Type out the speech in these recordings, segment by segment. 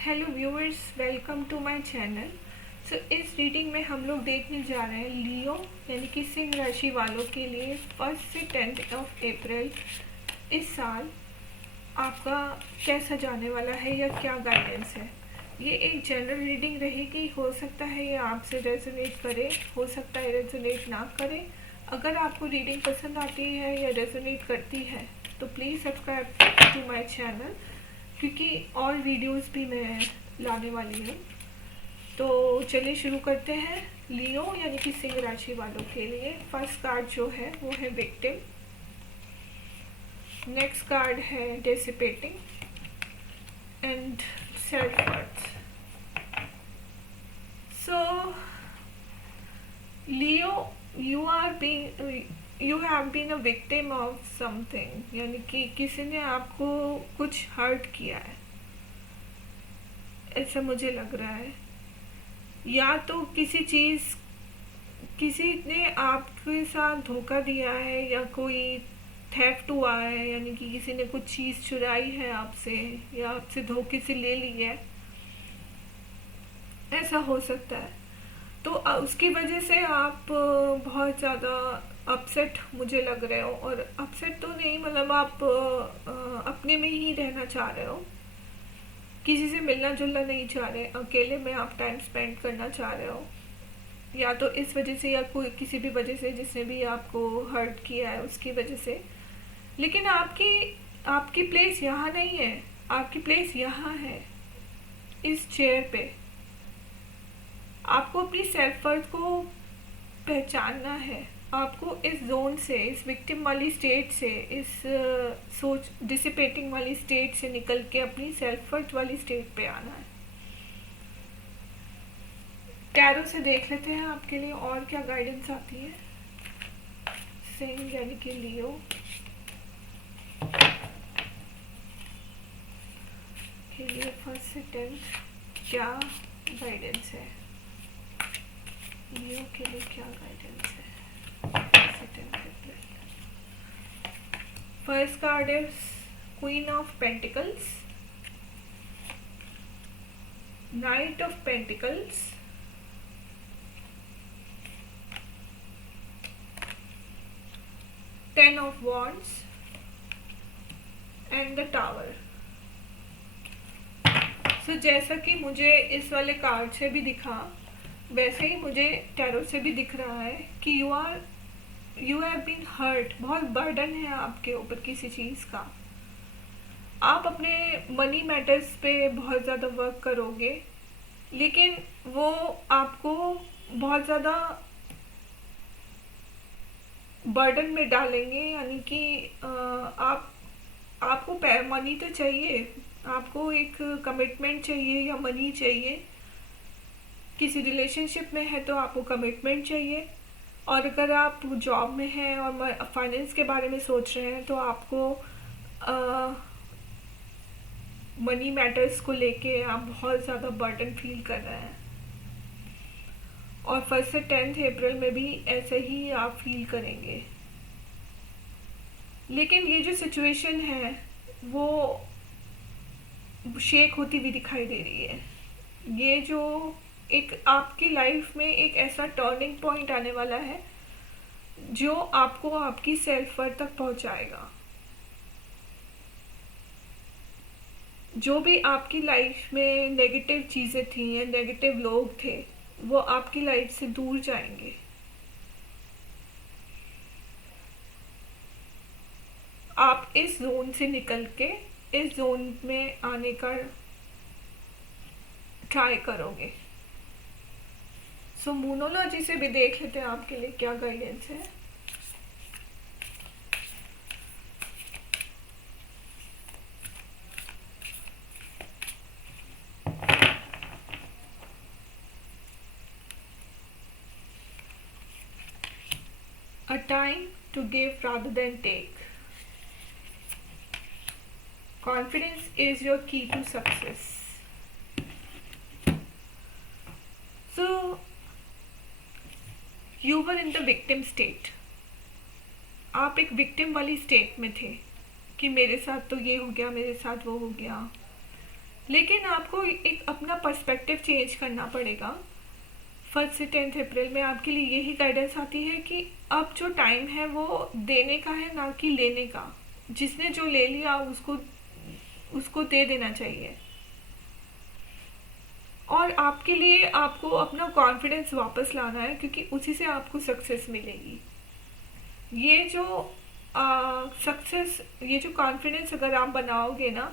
Hello viewers, welcome to my channel. इस reading में हम लोग देखने जा रहे हैं लियो यानी कि सिंह राशि वालों के लिए 1 से 10 ऑफ अप्रैल इस साल आपका कैसा जाने वाला है या क्या गाइडेंस है। ये एक जनरल रीडिंग रहेगी। हो सकता है ये आपसे रेजोनेट करे, हो सकता है रेजोनेट ना करे। अगर आपको रीडिंग पसंद आती है या रेजोनेट करती है तो please subscribe to my channel, क्योंकि और वीडियोस भी मैं लाने वाली हूँ। तो चलिए शुरू करते हैं। लियो यानी कि सिंह राशि वालों के लिए फर्स्ट कार्ड जो है वो है विक्टिम। नेक्स्ट कार्ड है dissipating and self worth. So Leo, you have been a victim of something, यानी कि किसी ने आपको कुछ हर्ट किया है, ऐसा मुझे लग रहा है। या तो किसी ने आपके साथ धोखा दिया है या कोई थेफ्ट हुआ है, यानी कि किसी ने कुछ चीज़ चुराई है आपसे या आपसे धोखे से ले ली है, ऐसा हो सकता है। तो उसकी वजह से आप बहुत ज़्यादा अपसेट मुझे लग रहे हो, और अपसेट तो नहीं, मतलब आप अपने में ही रहना चाह रहे हो, किसी से मिलना जुलना नहीं चाह रहे, अकेले में आप टाइम स्पेंड करना चाह रहे हो। या तो इस वजह से या कोई किसी भी वजह से जिसने भी आपको हर्ट किया है उसकी वजह से। लेकिन आपकी आपकी प्लेस यहाँ नहीं है, आपकी प्लेस यहाँ है, इस चेयर पे। आपको अपनी सेल्फ वर्थ को पहचानना है। आपको इस जोन से, इस विक्टिम वाली स्टेट से, इस सोच डिसिपेटिंग वाली स्टेट से निकल के अपनी सेल्फ वर्थ वाली स्टेट पे आना है। टैरो से देख लेते हैं आपके लिए और क्या गाइडेंस आती है। सिंह यानी कि लियो के लिए 1 से 10 क्या गाइडेंस है। लियो के लिए क्या गाइडेंस है 1 से 10 अप्रैल। First card is queen of pentacles, knight of pentacles, ten of wands and the tower. So जैसा कि मुझे इस वाले कार्ड से भी दिखा, वैसे ही मुझे टैरो से भी दिख रहा है कि यू हैव बीन हर्ट। बहुत बर्डन है आपके ऊपर किसी चीज़ का। आप अपने मनी मैटर्स पे बहुत ज़्यादा वर्क करोगे, लेकिन वो आपको बहुत ज़्यादा बर्डन में डालेंगे। यानी कि आपको मनी तो चाहिए, आपको एक कमिटमेंट चाहिए या मनी चाहिए। किसी रिलेशनशिप में है तो आपको कमिटमेंट चाहिए, और अगर आप जॉब में हैं और फाइनेंस के बारे में सोच रहे हैं तो आपको मनी मैटर्स को लेके आप बहुत ज़्यादा बर्डन फील कर रहे हैं। और 1 से 10 अप्रैल में भी ऐसे ही आप फील करेंगे। लेकिन ये जो सिचुएशन है वो शेक होती हुई दिखाई दे रही है। ये जो एक आपकी लाइफ में एक ऐसा टर्निंग पॉइंट आने वाला है जो आपको आपकी सेल्फ वर्थ तक पहुंचाएगा। जो भी आपकी लाइफ में नेगेटिव चीज़ें थी या नेगेटिव लोग थे, वो आपकी लाइफ से दूर जाएंगे। आप इस जोन से निकल के इस जोन में आने का ट्राई करोगे। सो मूनोलॉजी से भी देख लेते हैं आपके लिए क्या गाइडेंस है। A time to give rather than take. Confidence is your key to success. So, you were in the victim state. आप एक विक्टिम वाली स्टेट में थे कि मेरे साथ तो ये हो गया, मेरे साथ वो हो गया। लेकिन आपको एक अपना पर्सपेक्टिव चेंज करना पड़ेगा। 1 से 10 अप्रैल में आपके लिए यही गाइडेंस आती है कि अब जो टाइम है वो देने का है, ना कि लेने का। जिसने जो ले लिया उसको दे देना चाहिए। और आपके लिए आपको अपना कॉन्फिडेंस वापस लाना है, क्योंकि उसी से आपको सक्सेस मिलेगी। ये जो सक्सेस, ये जो कॉन्फिडेंस अगर आप बनाओगे ना,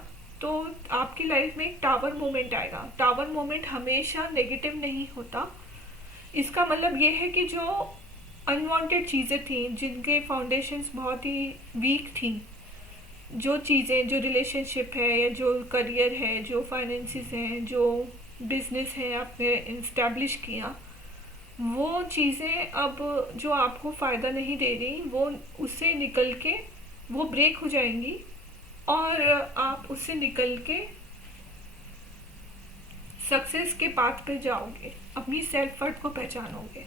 तो आपकी लाइफ में एक टावर मोमेंट आएगा। टावर मोमेंट हमेशा नेगेटिव नहीं होता। इसका मतलब ये है कि जो अनवांटेड चीज़ें थी, जिनके फाउंडेशंस बहुत ही वीक थी, जो चीज़ें, जो रिलेशनशिप है या जो करियर है, जो फाइनेंसिस हैं, जो बिजनेस है आपने इस्टेब्लिश किया, वो चीज़ें अब जो आपको फ़ायदा नहीं दे रही, वो उससे निकल के वो ब्रेक हो जाएंगी और आप उससे निकल के सक्सेस के पाथ पे जाओगे, अपनी सेल्फ वर्थ को पहचानोगे।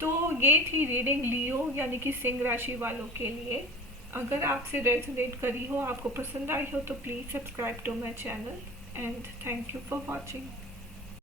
तो ये थी रीडिंग लियो यानी कि सिंह राशि वालों के लिए। अगर आपसे रेजोनेट करी हो, आपको पसंद आई हो, तो please subscribe to my channel and thank you for watching.